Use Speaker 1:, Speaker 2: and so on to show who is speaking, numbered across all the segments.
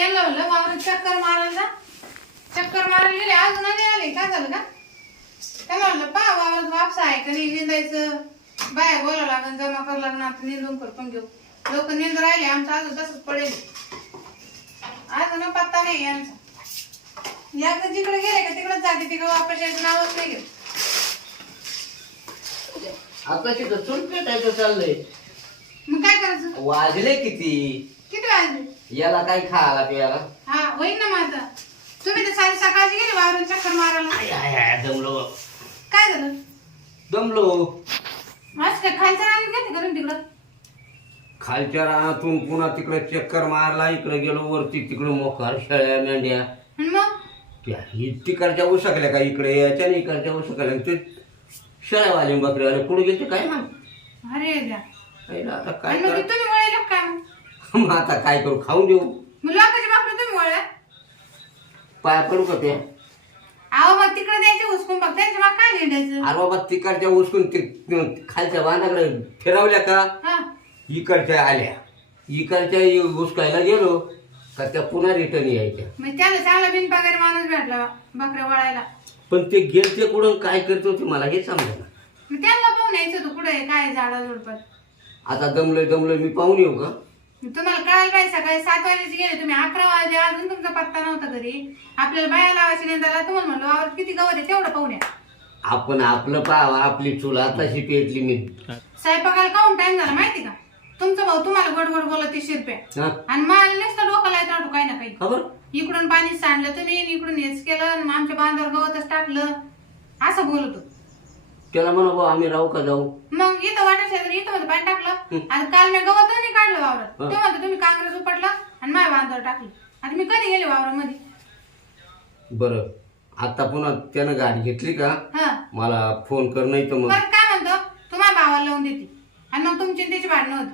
Speaker 1: म्हणलं वावरात चक्कर मारायला चक्कर मारायला गेले अजून नाही आले. काय झालं का? त्याला म्हणलं पा वावरात वापस आहे का नाही निंदायचं? बाया बोलावं लागेल जमा करावं लागणार आता निंदून करपून घेऊ. लोक निंद राहिले आमचं अजून तसंच पडेल. अजून पत्ता नाही यांचा. एकदा जिकडे गेले का तिकडे जाते तिकडे वापस यायचं नावच नाही घेत.
Speaker 2: आता तिथं चूल पेटायचं चाललंय.
Speaker 1: मग काय करायचं?
Speaker 2: वाजले किती?
Speaker 1: किती वाजले?
Speaker 2: याला काय खायला प्यायला?
Speaker 1: हा होईन ना माझं तुम्ही तर सारी सकाळची गेले वावरून चक्कर मारायला.
Speaker 2: आय, आय, आय, दमलो.
Speaker 1: काय झालं?
Speaker 2: दमलो.
Speaker 1: आज काय खायचं घेते तिकडं?
Speaker 2: खालच्या रानातून पुन्हा तिकडे चक्कर मारला इकडे गेलो वरती तिकडे मोकार शेळ्या मेंढ्या.
Speaker 1: आणि मग?
Speaker 2: त्या ही तिकडच्या उसकल्या का इकडे याच्या आणि इकडच्या उसकल्या? ते शेळ्यावाले बकऱ्यावाले पुढे गेले काय ना
Speaker 1: अरे द्या
Speaker 2: आता काय कर
Speaker 1: तुम्ही वळले मग
Speaker 2: आता काय करू? खाऊन देऊ.
Speaker 1: मग बापरे तुम्ही वळल्या
Speaker 2: पाया पडू का त्या
Speaker 1: अहो मग तिकडे द्यायचे हुसकून बघ. त्यांच्या काय लिहायचं
Speaker 2: अरे बाबा तिकडच्या उचकून ते ते खालच्या बांधाकडे फिरवल्या का?
Speaker 1: हा.
Speaker 2: इकडच्या आल्या. इकडच्या उचकायला गेलो का त्या पुन्हा रिटर्न यायच्या.
Speaker 1: मग त्याला चांगला बिनपगारी माणूस भेटला बकऱ्या वळायला.
Speaker 2: पण ते गेलते कुठून? काय करतो ते मला हे समजा
Speaker 1: मग त्यांना पाहून यायचं तू कुठे काय झाडा झुडपत
Speaker 2: आता दमलोय दमलोय मी पाहून येऊ का?
Speaker 1: तुम्हाला कळायला पाहिजे सकाळी सात वाजेची गेले तुम्ही. अकरा वाजले अजून तुमचा पत्ता नव्हता घरी आपल्याला बाया लावायची नेंदाला तुम्हाला म्हणलं वावर किती गवत आहे तेवढं पाहून या.
Speaker 2: आपण आपलं पाहावं आपली चुला तशी पेटली मी.
Speaker 1: स्वयंपाकाला काऊन टाइम झाला माहिती का? तुमचा भाऊ तुम्हाला गोड गोड बोलत तीस रुपये
Speaker 2: हा.
Speaker 1: आणि मला नुसतं डोकं लायचं वाटू काही ना काही.
Speaker 2: खबर?
Speaker 1: इकडून पाणी सांडलं तुम्ही आणि इकडून हेच केलं आणि आमच्या बांधावर गवतच टाकलं. असं बोलतो.
Speaker 2: त्याला म्हणा भाऊ आम्ही राहू का जाऊ?
Speaker 1: मग इथं वाटा शेजारी इथं मध्ये पाणी टाकलं. आणि काल मी गवत नाही काढलं वावरात. ते म्हणतो तुम्ही काँग्रेस उपटलं आणि माझ्या बांधावर टाकलं. आता मी कधी गेले वावरामध्ये?
Speaker 2: बरं. आता पुन्हा त्यानं गाडी घेतली का?
Speaker 1: हा.
Speaker 2: मला फोन कर नाही तर मग.
Speaker 1: परत काय म्हणतो? तुम्हाला भावाला लावून देते. आणि मग तुमची आणि त्याची भांडणं होत.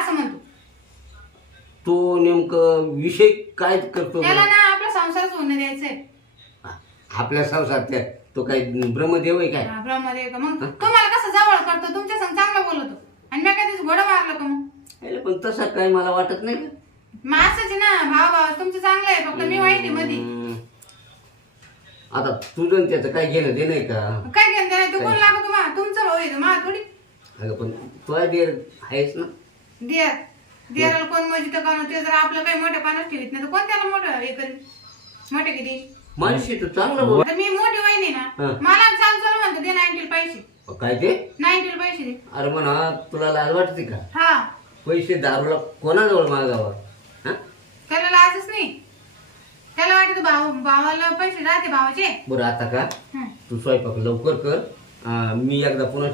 Speaker 1: असं म्हणतो.
Speaker 2: तो नेमकं विषय काय करतो?
Speaker 1: त्याला? ना आपला संसारच होणं द्यायचंय.
Speaker 2: आपल्या संसारात त्या तो काही ब्रह्मदेव आहे काय?
Speaker 1: ब्रह्मदेव का मग? तुम्हाला कसं जवळ करतो? तुमच्या संग चांगलं बोलतो. आणि मी काय त्याचं घोडं मारलं का मग?
Speaker 2: अरे पण तसं काय मला वाटत नाही का?
Speaker 1: आहे ना भाव भाव तुमचं चांगलं आहे फक्त मी वाईट आहे मध्ये
Speaker 2: हम्म. आता तुझं आणि त्याचं काय घेणं ते नाही का?
Speaker 1: काय घेऊन नाही तू कोण लागतो तुम्हाला. तुमचं भाऊ येतो मला थोडी.
Speaker 2: अगं पण तो देर आहेस ना?
Speaker 1: दियर दियाराला कोण मजित का ते जर आपलं काही मोठ्या पाण्यात ठेवीत नाही तर कोण त्याला मोठं हे करेल मोठे किती?
Speaker 2: माणशी तू चांगलं बोल
Speaker 1: मी मोठी वहिनी ना
Speaker 2: हा.
Speaker 1: मला चाल चालू म्हणतो दे नाईन्टील पैसे.
Speaker 2: काय ते?
Speaker 1: नाईन्टील पैसे दे.
Speaker 2: अरे म्हणा तुला लाज वाटते का?
Speaker 1: हा.
Speaker 2: पैसे दारूला कोणाजवळ मागावं? हा?
Speaker 1: त्याला लाजच नाही. त्याला वाटत भाऊ भावाला पैसे राहते भावाचे.
Speaker 2: बरं आता का?
Speaker 1: हं.
Speaker 2: तू स्वयंपाक लवकर कर. अं, मी एकदा पुन्हा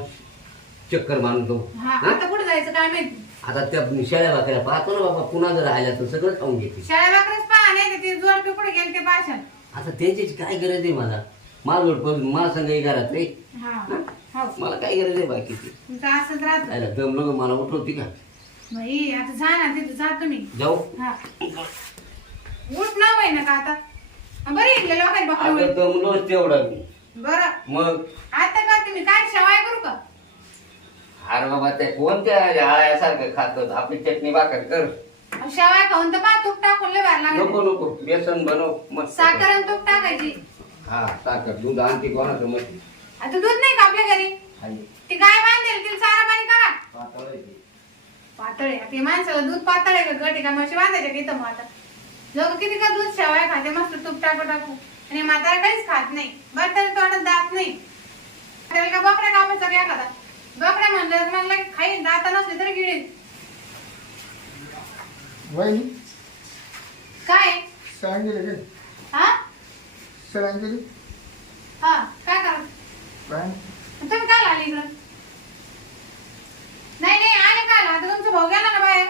Speaker 2: चक्कर मारतो.
Speaker 1: हा आता कुठे जायचं काय माहिती
Speaker 2: आता त्या शेळ्या भाकऱ्या पाहतो ना बाबा पुन्हा जर आल्या तर सगळं खाऊन घेते.
Speaker 1: शाळा बाकरच पहा नाही तर ते जोड कुठे गेले ते भाषण
Speaker 2: आता त्यांची काय गरज आहे मला? माझ मला संघ घरात रे
Speaker 1: हा हो?
Speaker 2: मला काय गरज आहे बाकीची
Speaker 1: तुमचं असंच राहत.
Speaker 2: आयला दमलो का मला उठवती का?
Speaker 1: बाई आता जा ना तिथं जा तुम्ही.
Speaker 2: जाऊ.
Speaker 1: हा. उठ ना ना का आता. बरं लोकांनी
Speaker 2: तेवढा मी.
Speaker 1: बरं.
Speaker 2: मग?
Speaker 1: आता का तुम्ही काय शेवाय करू का?
Speaker 2: अरे बाबा ते कोणत्या आळ्यासारखं खात आपली चटणी भाकर कर.
Speaker 1: शेवाय खाऊन तर पा तूप टाकून लय भारी
Speaker 2: नको नको. बेसन बनव मस्त.
Speaker 1: साखर आणि तूप टाकायची.
Speaker 2: हा साखर. दूध आणते कोणाचं मग?
Speaker 1: आता दूध नाही का आपल्या घरी? ती गाय बांधेल तिला चारा पाणी करा. पातळ आहे ते. माणसाला दूध पातळ आहे का गट आहे का? म्हशी बांधायचे का इथं मग आता? लोक किती का दूध शेवाय खाते? मस्त तूप टाकू टाकू. आणि म्हातारा काहीच खात नाही. बरं तरी तोंडात दात नाही. त्याला का बकऱ्या कापायचा का एखादा? बकऱ्या म्हणलं तर म्हणलं की खाईल दाता नसले तरी गिळील
Speaker 3: वहिनी
Speaker 1: काय?
Speaker 3: सांगितलं काय
Speaker 1: हा?
Speaker 3: सांगितलं
Speaker 1: हा काय करा?
Speaker 3: काय?
Speaker 1: तुम्ही काय आले इकडं? नाही नाही आले काय आता तुमचा भाऊ गेला ना बाहेर.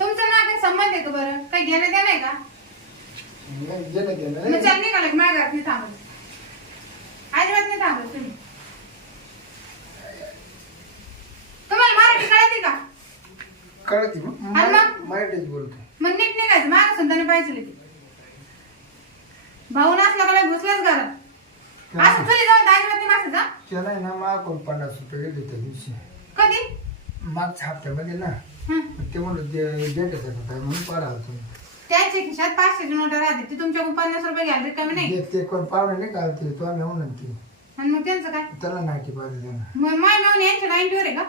Speaker 1: तुमचं ना काही संबंध का बरं? काही घेणं देणं आहे का?
Speaker 3: नाही गेलं गेलं
Speaker 1: मग चल निघालं माझ्या घरात नाही थांबत. अजिबात नाही थांबत तुम्ही तुम्हाला मराठी कळते का
Speaker 3: कळते
Speaker 1: मग?
Speaker 3: मराठीच बोलतो.
Speaker 1: मग नीट निघायचं माझ्या सुद्धा पाहिजे ते भाऊ नसला का घुसलाच घरात. असं तुझी जाऊ अजिबात नाही माणसाचा
Speaker 3: त्याला आहे ना मागून पन्नास रुपये गेले त्या दिवशी.
Speaker 1: कधी?
Speaker 3: मागच्या हप्त्यामध्ये ना.
Speaker 1: हं.
Speaker 3: ते म्हणलं का काय म्हणून पारा तुम्ही
Speaker 1: त्यांच्या खिशात पाचशेची नोट राहते ती तुमच्याकडून पन्नास रुपये घ्याल रिकामी नाही?
Speaker 3: ते ते कोण पाहुणे नाही का ते तो आम्ही म्हणून ती
Speaker 1: आणि मग त्यांचं काय?
Speaker 3: त्याला नाईटी पाहिजे त्यांना.
Speaker 1: मग माय मिळून यांच्या नाईन्टीवर आहे का?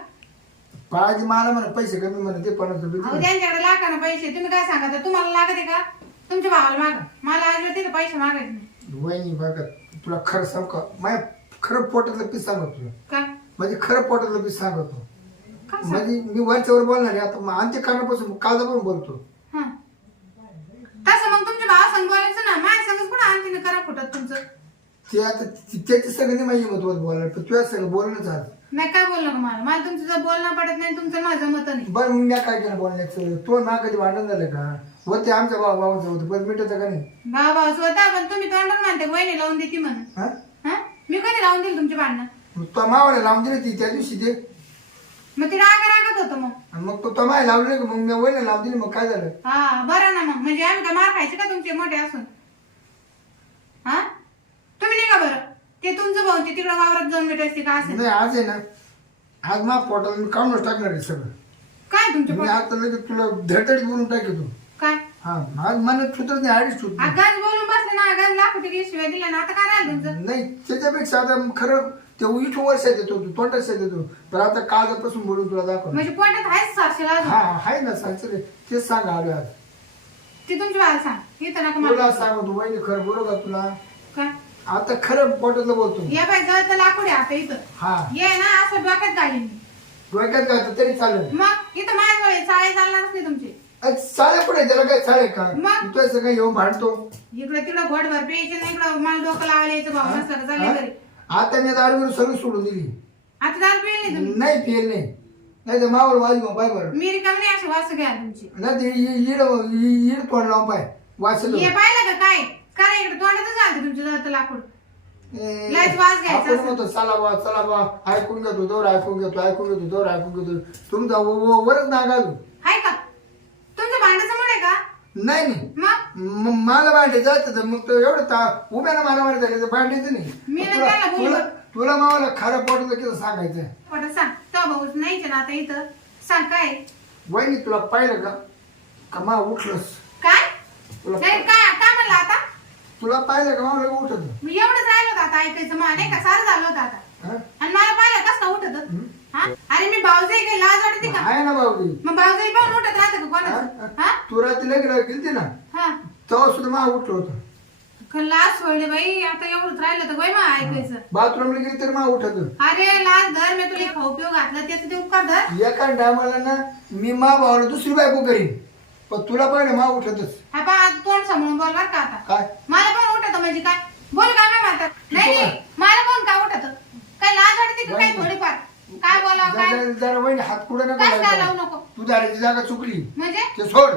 Speaker 3: पाहिजे मला म्हणा पैसे कमी म्हणा ते पन्नास रुपये
Speaker 1: अहो
Speaker 3: दे.
Speaker 1: त्यांच्याकडे लाखाना पैसे तुम्ही काय सांगा तर तुम्हाला लागते का? तुमच्या भावाला मागा. मला आज तिथे पैसे मागायचे नाही.
Speaker 3: वहिनी बघा तुला खरं सांग का? माझ्या खरं पोटातलं पीस सांगत तुला. म्हणजे खरं पोटातलं पीस सांगतो.
Speaker 1: काय सांग?
Speaker 3: म्हणजे मी वरच्यावर बोलणार आहे. आता मग आमच्या कानापासून काल पण बोलतो.
Speaker 1: हं. तसं मग तुमच्या भावा संग बोलायचं ना? माझ्या संगच कुठं आणखीन करा फुटत तुमचं?
Speaker 3: ते आता ती- त्याच्या सगळं नाही माझी मत बोलणार पण तुझ्या सगळं बोलणं झालं
Speaker 1: नाही काय बोललं का मला? मला तुमचं बोलणं पडत नाही तुमचं माझं मत नाही.
Speaker 3: बरं मग मी काय केलं बोलण्याचं तो ना कधी भांडण झालं का? होते आमच्या भाऊ भावाचं होतं पण मिठाचं का नाही?
Speaker 1: भाऊ स्वतः पण तुम्ही तोंडात म्हणते वहिनी लावून देते म्हणून.
Speaker 3: हा?
Speaker 1: हा? मी कधी लावून दिली तुमची भांडणं?
Speaker 3: मग तो मावाला लावून दिली ती त्या दिवशी ते.
Speaker 1: मग ती राग रागत होतं मग.
Speaker 3: आणि मग तो तमाय लावली नाही का? मग मी वहिनी लावून दिली मग काय झालं?
Speaker 1: हा बरं ना मग. म्हणजे आम्ही काय मार खायचे का तुमचे मोठे असून? हा? तुम्ही नाही का बरं. ते तुमचं भाऊ ते तिकडं वावरात जाऊन भेटायचे का असेल
Speaker 3: नाही आज आहे ना. आज मा पोटाला मी काढूनच टाकणार आहे सगळं.
Speaker 1: काय तुमचे
Speaker 3: मी
Speaker 1: पोट
Speaker 3: आता लगेच तुला धडधड टाकतो.
Speaker 1: काय?
Speaker 3: हा आज नाही
Speaker 1: आगाज बोलून बसले ना आगाज शिवाय ना आता काय राहिलं तुमचं?
Speaker 3: नाही त्याच्यापेक्षा आता खरं ते इथं वर्षात येतो तू तोंडात येतो. पण आता कालपासून बोलून तुला दाखव
Speaker 1: म्हणजे पोटात आहेच साक्षीला अजून?
Speaker 3: हा आहे ना सांगचं रे. तेच सांग आलो आज.
Speaker 1: ते तुमच्या सांग. इथं नका
Speaker 3: तुला
Speaker 1: मला
Speaker 3: सांगतो वहिनी खरं बोलू का तुला? आता खरं पोटातलं बोलतो
Speaker 1: या बाई जळ तर लाकूड आहे आता इथं.
Speaker 3: हा.
Speaker 1: ये ना असं डोक्यात घालीन मी.
Speaker 3: डोक्यात घालतो तरी चालेल.
Speaker 1: मग इथं माझ्या वेळेस चाळे चालणारच नाही तुमचे.
Speaker 3: चालेल पुढे त्याला काय चालेल का?
Speaker 1: मग?
Speaker 3: तू तुझं काही येऊन भांडतो?
Speaker 1: इकडं तिकडं घोडभर प्यायचे नाही इकडं मला डोकं लावायला यायचं भाऊ. नसलं का चालले घरी.
Speaker 3: हा? आता मी दारू सगळी सोडून दिली.
Speaker 1: आता दारू पिली नाही तुम्ही?
Speaker 3: नाही पिल नाही. नाही तर मावळ वाज मग पाय बरं.
Speaker 1: मी रिकामी नाही अशी वास घ्या तुमची.
Speaker 3: नाही ते इ- इड इ- इड तोंड लावून पाय. वाचलं.
Speaker 1: हे पाहिलं का काय? काय इकडे तोंडातच आलं तुमच्या जवळ लाकूड. लयच वास घ्यायचा
Speaker 3: आपण
Speaker 1: असेल.
Speaker 3: म्हणतो चला बा चला बा. ऐकून घेतो दोर ऐकून घेतो ऐकून घेतो दोर ऐकून घेतो. तुमचा व- व- वरच नागालू
Speaker 1: हाय का? तुमचं भांडाचं म्हणे का?
Speaker 3: नाही नाही.
Speaker 1: मग?
Speaker 3: म- मला भांडे जायचं तर मग तो एवढं ता उभ्याला मला तर भांडायचं नाही.
Speaker 1: मी
Speaker 3: मग
Speaker 1: ना
Speaker 3: तुला-
Speaker 1: त्याला बोललो.
Speaker 3: तुला तुला मावाला खरं पडलं की सांगायचं
Speaker 1: पटत सांग. तो भाऊ नाहीच ना आता इथं. सांग काय?
Speaker 3: वहिनी तुला पाहिलं का? का मा उठलंस?
Speaker 1: काय?
Speaker 3: तुला
Speaker 1: नाही काय काय म्हणलं आता?
Speaker 3: तुला पाहिलं का? मावलं उठत
Speaker 1: मी एवढंच राहिलं होतं आता ऐकायचं? मला नाही का? सारं झालं होतं आता.
Speaker 3: हा?
Speaker 1: आणि मला पाहिलं कसं उठत हा? अरे मी भाऊजाई काही लाज वाटते का?
Speaker 3: आहे ना भाऊजी.
Speaker 1: मग भाऊजाई पाहून उठत राहतं का कोणाचं? हा?
Speaker 3: तू रात्री लग्न गेलती ना?
Speaker 1: हा.
Speaker 3: तेव्हा सुद्धा मा उठलं होतं.
Speaker 1: का लाज सोडले बाई. आता एवढंच राहिलं तर बाई मग ऐकायचं.
Speaker 3: बाथरूमला गेली तर मा उठत
Speaker 1: अरे लाज धर मी तुला खाऊ पिऊ घातलं. त्याचं ते उपकार धर.
Speaker 3: एका टायमाला ना मी मा भावाला दुसरी बायको करीन. पण तुला पाहिलं मा उठतच.
Speaker 1: हा पा आता तोंड सांभाळून बोल बरं का आता?
Speaker 3: काय?
Speaker 1: मला पण उठत म्हणजे काय? बोल काय काय म्हणतात नाही नाही मला पण काय उठत? काय लाज वाटते का काय थोडीफार? काय बोलावं काय?
Speaker 3: जरा जरा वहिनी हात पुढे नको
Speaker 1: काय काय लावू. नको?
Speaker 3: तू दाराची जागा चुकली.
Speaker 1: म्हणजे?
Speaker 3: ते सोड.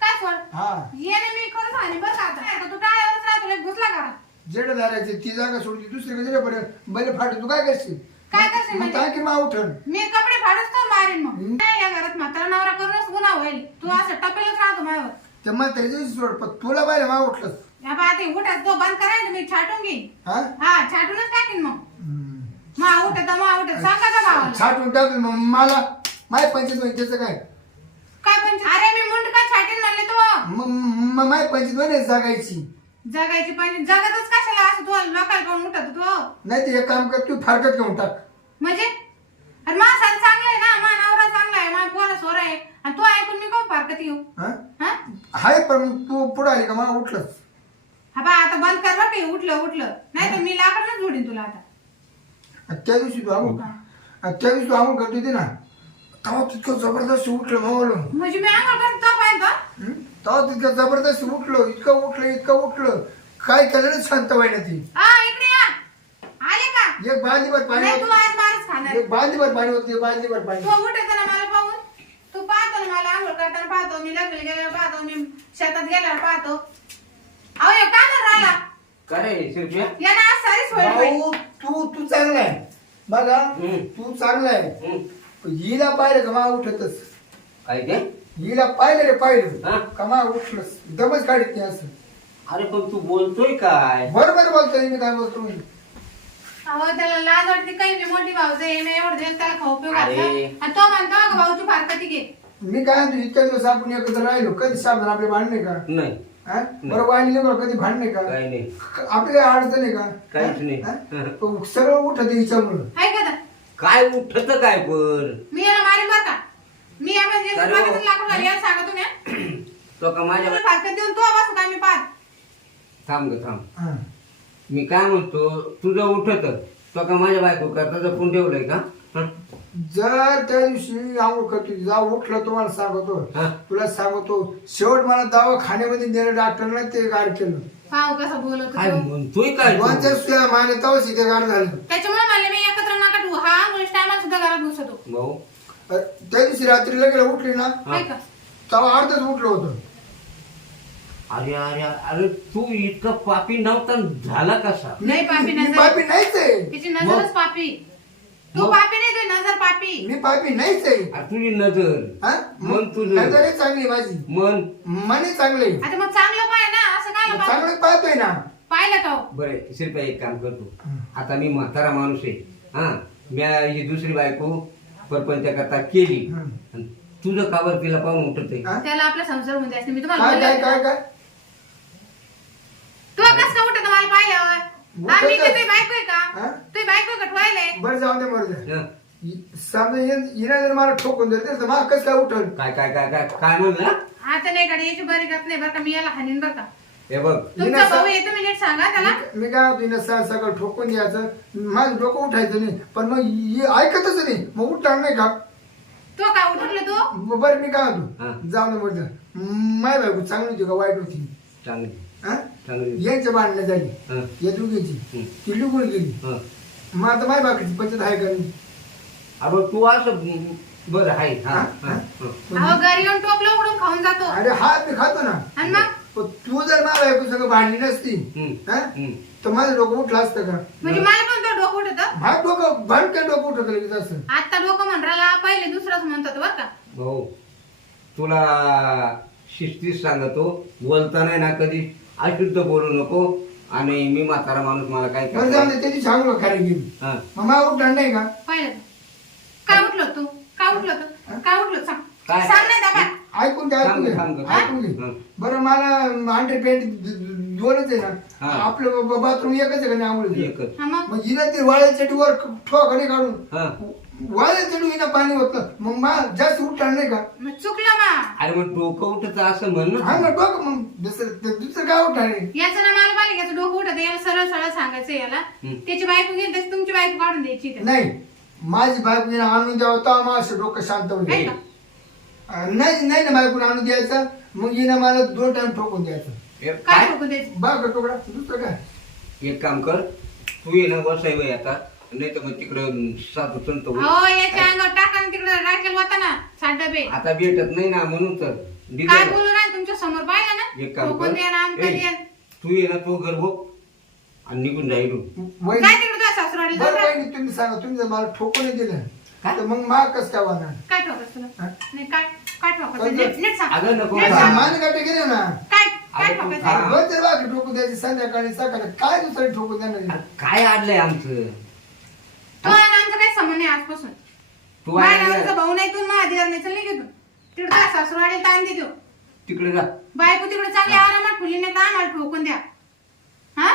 Speaker 1: काय सोड?
Speaker 3: हा.
Speaker 1: येणे मी खरं सांगेन बरं का आता? आता तू टाळ्यावरच राह तुला घुसला का
Speaker 3: जेड दाराची ती जागा सोडली दुसरी जेड पडेल बरे फाट तू काय करशील?
Speaker 1: काय करशील
Speaker 3: मग
Speaker 1: म्हणजे?
Speaker 3: काय की मा उठल
Speaker 1: मी कपडे फाडूच तर मारेन मग. नाही या घरात म्हातारा नवरा करूनच गुन्हा होईल. तू असं टपेलच राहतो माझ्यावर.
Speaker 3: ते म्हातारीची सोड पण तुला पाहिलं मा उठलंस.
Speaker 1: या बा आता उठाच तो बंद करायला मी छाटून घेईन.
Speaker 3: हा?
Speaker 1: हा छाटूनच टाकीन मग.
Speaker 3: हम्म.
Speaker 1: मा उठत मा उठत सांगा का भावाला?
Speaker 3: छाटून टाकलं मग मला माय पंचायत म्हणजे त्याचं काय?
Speaker 1: काय पण अरे मी मुंड का छाटीन म्हणले तो?
Speaker 3: मग माय पंचायत म्हणे जागायची.
Speaker 1: जगायची पण जगातच असं तू लोकांना पण उठत तू
Speaker 3: नाही ते एक काम कर तू फारकत घेऊन टाक.
Speaker 1: म्हणजे? अरे मा साथ चांगला आहे ना मा नवरा चांगला आहे मा पोरा सोरा आहे. आणि तू ऐकून मी कोण फारकत येऊ?
Speaker 3: हा?
Speaker 1: हा?
Speaker 3: हाय पण तू पुढे आली का? मा उठलंच
Speaker 1: हा बा आता बंद कर बरं की उठलं उठलं. नाही तर मी लाकडच झोडीन तुला आता.
Speaker 3: आणि त्या दिवशी तू आमून आणि त्या दिवशी तू आमून करत होती ना तेव्हा तितकं जबरदस्त उठलं मावलं
Speaker 1: म्हणजे मी तप आहे का
Speaker 3: हं? तेव्हा तितकं जबरदस्त उठलं इतकं उठलं इतकं उठलं. काय केलं नाही शांत व्हायला ती
Speaker 1: हा इकडे या. आले का?
Speaker 3: एक बादलीभर पाणी
Speaker 1: नाही तू
Speaker 3: होतं
Speaker 1: आज मारच खाणार.
Speaker 3: एक बादलीभर पाणी होतं बादलीभर पाणी.
Speaker 1: तू उठत ना मला पाहून. तू पाहतो ना मला आंघोळ करताना पाहतो मी लग्न गेल्यावर पाहतो मी शेतात गेल्यावर पाहतो. अहो हे का तर राहिला?
Speaker 2: का रे शिरप्या
Speaker 1: या ना आज सारी सोय होईल.
Speaker 3: भाऊ तू तू चांगला आहे. बघा. तू चांगला आहे.
Speaker 2: हं.
Speaker 3: हिला पाहिलं का मा उठतच?
Speaker 2: काय ते?
Speaker 3: हिला पाहिलं रे
Speaker 2: हा?
Speaker 3: पाहिलं का मा उठलंच दमच काढत नाही असं.
Speaker 2: अरे पण तू बोलतोय काय?
Speaker 3: बरोबर बोलतोय मी काय बोलतो मी.
Speaker 1: अहो त्याला लाज वाटते काही मी मोठी भाऊ आहे मी एवढं दिवस त्याला खाऊ पिऊ घातलं.
Speaker 2: अरे.
Speaker 1: आणि तो म्हणतो का भाऊची फारकती घे.
Speaker 3: मी काय म्हणतो इतक्या दिवस आपण एकत्र राहिलो कधी साबण आपले भांडणे का?
Speaker 2: नाही.
Speaker 3: हा? बरं वाढले का कधी भांडणे का?
Speaker 2: काही नाही.
Speaker 3: आपली काही अडचण आहे का?
Speaker 2: काहीच नाही.
Speaker 3: हा? तो सरळ उठत हिच्यामुळं.
Speaker 1: हाय का आता?
Speaker 2: काय उठत काय पण?
Speaker 1: मी याला मारीन बरं का? मी या म्हणजे
Speaker 2: अरे
Speaker 1: माझ्याकडे
Speaker 2: हो.
Speaker 1: लाकूड घाली, याला सांगा तुम्ही
Speaker 2: तो का माझ्या
Speaker 1: फारकत देऊन तो बसू काय मी पाहत.
Speaker 2: थांब ग थांब
Speaker 3: हा.
Speaker 2: मी काय म्हणतो तुझं उठत तो का माझ्या बायको करता जपून ठेवलंय का हं?
Speaker 3: जर त्या दिवशी आंघोळ करतो जा उठलं तुम्हाला सांगतो
Speaker 2: हा.
Speaker 3: तुला सांगतो शेवट मला दवाखान्यामध्ये नेलं डॉक्टरने ते गाड केलं
Speaker 1: पाहू कसं बोलत
Speaker 2: काय
Speaker 1: होतो.
Speaker 2: म्हणतोय काय तू?
Speaker 3: दोन चार सुया मारले तेव्हा ते गाड झालं
Speaker 1: त्याच्यामुळे म्हणले मी एकत्र नका ठेवू हा अंगुलिश टायमाला सुद्धा घरात घुसतो
Speaker 2: भाऊ
Speaker 3: त्या दिवशी रात्री लगेच उठली ना
Speaker 2: हा.
Speaker 1: हाय का
Speaker 3: तेव्हा अर्धच उठलं होतं
Speaker 2: अरे अरे अरे तू इतका पापी नव्हता झाला कसा?
Speaker 1: नाही पापी
Speaker 3: मी
Speaker 1: नजर.
Speaker 3: पापी नाहीच आहे.
Speaker 1: तिची नजरच पापी. तू
Speaker 2: मग?
Speaker 1: पापी नाही तुझी नजर पापी.
Speaker 3: मी पापी नाहीच आहे.
Speaker 2: अरे तुझी नजर.
Speaker 3: हा?
Speaker 2: मन तुझं.
Speaker 3: नजरही चांगली आहे माझी.
Speaker 2: मन?
Speaker 3: मने चांगले
Speaker 1: आता मग चांगलं पाय ना असं काय पाहिलं
Speaker 3: चांगलं पाहतोय ना.
Speaker 1: पाहिलं का हो?
Speaker 2: बरे शिरप्या एक काम करतो.
Speaker 3: हं.
Speaker 2: आता मी म्हातारा माणूस आहे. हा? मी ही दुसरी बायको परपंच करता केली.
Speaker 3: हं.
Speaker 2: आणि तुझं कावर तिला पाहून उठत आहे
Speaker 3: हा?
Speaker 1: त्याला आपला संसार होऊन द्यायचं मी तुम्हाला
Speaker 3: काय काय
Speaker 1: बोलले
Speaker 3: काय
Speaker 1: होते ना.
Speaker 3: काय?
Speaker 1: तू कसं उठत मला पाहिल्यावर? हा मी काय तुझी बायको आहे का? तुझी बायको का ठेवायला?
Speaker 3: बरं जाऊ दे मरू दे.
Speaker 2: हं.
Speaker 3: समजा हिने जर मला ठोकून देते तर मला कसं काय उठल?
Speaker 2: काय काय काय काय काय म्हणला?
Speaker 1: आता नाही गाडी याची बरी नाही बरं का? मी याला हानीन बरं का?
Speaker 2: हे बघ.
Speaker 1: तुमचा भाऊ नीट सांगा त्याला.
Speaker 3: मी- मी काय सकाळ सकाळ ठोकून द्यायचं. माझं डोकं उठायचं नाही. पण मग हे ऐकतच नाही. मग उठणार नाही का?
Speaker 1: तो का उठवलं तू?
Speaker 3: ब- बरं मी काय
Speaker 2: हा.
Speaker 3: होतो जाऊ दे बरं माय बायको चांगली होती का? वाईट होती?
Speaker 2: चांगली.
Speaker 3: हा? यांच्या भांडणं झाली
Speaker 2: हं.
Speaker 3: या दोघीची
Speaker 2: हं.
Speaker 3: ती लुकून गेली
Speaker 2: हं.
Speaker 3: मग आता माय बाकीची पंचायत आहे का नाही
Speaker 2: अरे तू असं बरं आहे हा
Speaker 3: हा?
Speaker 2: हा, हं.
Speaker 1: अहो घरी येऊन टोपलं उघडून खाऊन जातो
Speaker 3: अरे हात मी खातो ना
Speaker 1: आणि मग
Speaker 3: पण तू जर बायको सगळं भांडली नसती
Speaker 2: हं.
Speaker 3: हा?
Speaker 2: हं.
Speaker 3: तर माझं डोकं उठलं असतं का
Speaker 1: म्हणजे मला पण तो डोकं उठत
Speaker 3: हा डोकं भडकन डोकं उठत लगेच असं
Speaker 1: आता डोकं म्हणराला पहिले दुसराच म्हणतात बरं का
Speaker 2: भाऊ तुला शिस्तीच सांगतो बोलता नाही ना कधी अशुद्ध बोलू नको. आणि मी म्हातारा माणूस मला काय
Speaker 3: बरं जाऊ
Speaker 2: करता
Speaker 3: दे त्याची सांगू का खरी गेली.
Speaker 2: हा.
Speaker 3: मग मला उठणार नाही का?
Speaker 1: पाहिलं का? काय उठलं तू? काय उठलं तू? काय उठलं? सांग.
Speaker 2: काय?
Speaker 1: सांग नाही दाबा
Speaker 3: ऐकून घे ऐकून घे. ऐकून घे
Speaker 2: हं.
Speaker 3: बरं मला अंडर पॅन्ट दोनच आहे ना.
Speaker 2: हा.
Speaker 3: आपलं बाथरूम एकच आहे का नाही आंघोळीचं?
Speaker 2: एकच.
Speaker 1: हा मग?
Speaker 3: मग हिला ते वाळ्याच्या वर ठोकाने काढून
Speaker 2: हा
Speaker 3: वाळ्याच्या हिना पाणी होतं मग मा जास्त उठणार नाही का?
Speaker 1: मग चुकलं मा.
Speaker 2: अरे मग डोकं उठत असं म्हण ना.
Speaker 3: हा मग डोकं मग दुसरं ते दुसरं काय उठणार आहे?
Speaker 1: याचं ना मला पाहिजे याचं डोकं उठत याला सरळ सरळ सांगायचं याला.
Speaker 2: हं.
Speaker 1: त्याची बायको तशी तुमची बायको काढून द्यायची इथे.
Speaker 3: नाही माझी बायको आणून द्यावं मग असं डोकं शांत होईल
Speaker 1: का?
Speaker 3: अं, नाही नाही ना बायकोनं आणून द्यायचं मग हिनं मला दोन टाइम ठोकून द्यायचं.
Speaker 2: हे
Speaker 1: काय
Speaker 2: काय?
Speaker 1: ठोकून द्यायचं?
Speaker 3: बघ तुकडा दुसरं काय?
Speaker 2: एक काम कर तू ये ना वसाई आता. नाही तर मग तिकडं साधू संत.
Speaker 1: हो याच्या अंगावर टाका आणि तिकडे राखेल होता ना डबे
Speaker 2: आता भेटत नाही ना म्हणून तर
Speaker 1: काय
Speaker 2: डिझाईन
Speaker 1: बोलू राहील तुमच्यासमोर पाहिलं
Speaker 2: एक
Speaker 1: ना
Speaker 2: काम
Speaker 1: ठोकून द्या ना आमचं
Speaker 2: ए. तू ये ना तू घर भोग आणि निघून जाईल
Speaker 3: वहिनी
Speaker 1: काय तिकडे तुझ्या सासूरवाडीला
Speaker 3: बरं
Speaker 1: जाऊ का?
Speaker 3: वहिनी तुम्ही सांगा तुम्ही जर मला ठोकून दिलं
Speaker 2: काय?
Speaker 3: तर मग मा कस काय वाहणार
Speaker 1: काय ठोकस तुला
Speaker 3: हा?
Speaker 1: नाही काय काय ठोकस
Speaker 3: काय
Speaker 1: नीट नीट सांग
Speaker 2: अगं नको
Speaker 1: नीट
Speaker 2: काय?
Speaker 1: सांग.
Speaker 3: मान गेले ना
Speaker 1: काय काय
Speaker 2: अगं तू
Speaker 1: ठोकस
Speaker 2: खा.
Speaker 3: रोज जर बाकी ठोकून द्यायची संध्याकाळी सकाळी काय दुसरं ठोकून देणार
Speaker 2: काय आडलंय आमचं
Speaker 1: तो आणि आमचा काही संबंध नाही आजपासून.
Speaker 2: तू
Speaker 1: माझ्या
Speaker 2: आहे
Speaker 1: नवऱ्याचा
Speaker 2: ना,
Speaker 1: भाऊ नाही तू माझ्या दिवार नाही चल घेतो तिकडे तुझ्या सासूरवाडीला ताण देतो.
Speaker 2: तिकडे जा.
Speaker 1: बायको तिकडे चांगली आरामात फुली नाही तर आम्हाला ठोकून द्या. हा?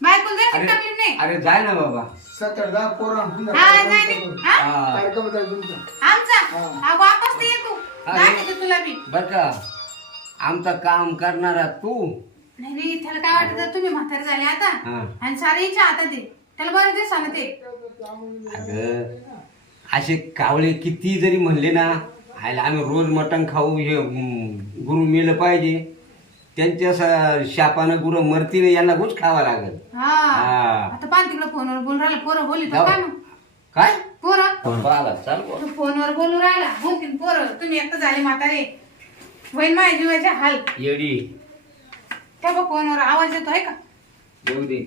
Speaker 1: बायको तकलीफ नाही.
Speaker 2: अरे जाय ना बाबा.
Speaker 3: सत्तर दहा पोरं
Speaker 1: हा नाही नाही. हा?
Speaker 2: हा.
Speaker 3: कार्यक्रम झाला तुमचा.
Speaker 1: आमचा?
Speaker 3: हा.
Speaker 1: वापस ते. ये तू
Speaker 2: अरे.
Speaker 1: दाखवतो तुला बी.
Speaker 2: बर का. आमचं काम करणारा तू.
Speaker 1: नाही नाही त्याला काय वाटत? तुम्ही म्हातारे झाले आता.
Speaker 2: हा.
Speaker 1: आणि सारे इच्छा आता ते त्याला बरं ते सांग ते
Speaker 2: अगं असे कावळे किती जरी म्हणले ना आयला आम्ही रोज मटण खाऊ हे गुरु मेलं पाहिजे. त्यांच्या शापानं गुरु मरतीने यांना गुच खावा लागल.
Speaker 1: हा.
Speaker 2: हा.
Speaker 1: आता पान तिकडे फोनवर बोलून राहिला पोरं बोली. काय पोरं? फोनवर बोलू राहिला बोलतील पोरं. तुम्ही एकटं झाले म्हातारे. होईन माझ्या जीवाचे हाल.
Speaker 2: येडी.
Speaker 1: त्या बघ फोनवर आवाज येतो आहे का?
Speaker 2: येऊ दे.